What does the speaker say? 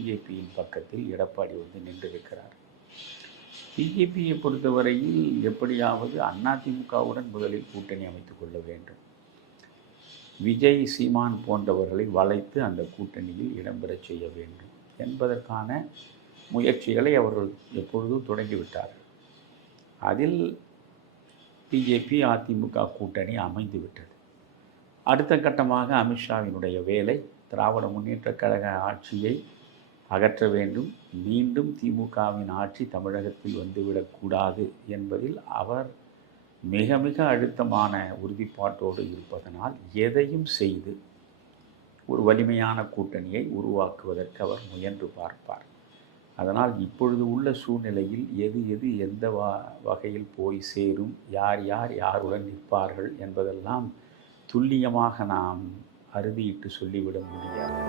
பிஜேபியின் பக்கத்தில் எடப்பாடி வந்து நின்றிருக்கிறார். பிஜேபியை பொறுத்தவரையில் எப்படியாவது அதிமுகவுடன் முதலில் கூட்டணி அமைத்துக் கொள்ள வேண்டும். விஜய் சீமான் போன்றவர்களை வளைத்து அந்த கூட்டணியில் இடம்பெறச் செய்ய வேண்டும் என்பதற்கான முயற்சிகளை அவர்கள் எப்பொழுதும் தொடங்கிவிட்டார்கள் அதில் பிஜேபி அதிமுக கூட்டணி அமைந்துவிட்டது அடுத்த கட்டமாக அமித்ஷாவினுடைய வேலை திராவிட முன்னேற்றக் கழக ஆட்சியை அகற்ற வேண்டும். மீண்டும் திமுகவின் ஆட்சி தமிழகத்தில் வந்துவிடக்கூடாது என்பதில் அவர் மிக மிக அழுத்தமான உறுதிப்பாட்டோடு இருப்பதனால் எதையும் செய்து ஒரு வலிமையான கூட்டணியை உருவாக்குவதற்கு அவர் முயன்று பார்ப்பார். அதனால் இப்பொழுது உள்ள சூழ்நிலையில் எது எது எந்த வ வகையில் போய் சேரும் யார் யார் யாருடன் நிற்பார்கள் என்பதெல்லாம் துல்லியமாக நாம் அறுதியிட்டு சொல்லிவிட முடியாது.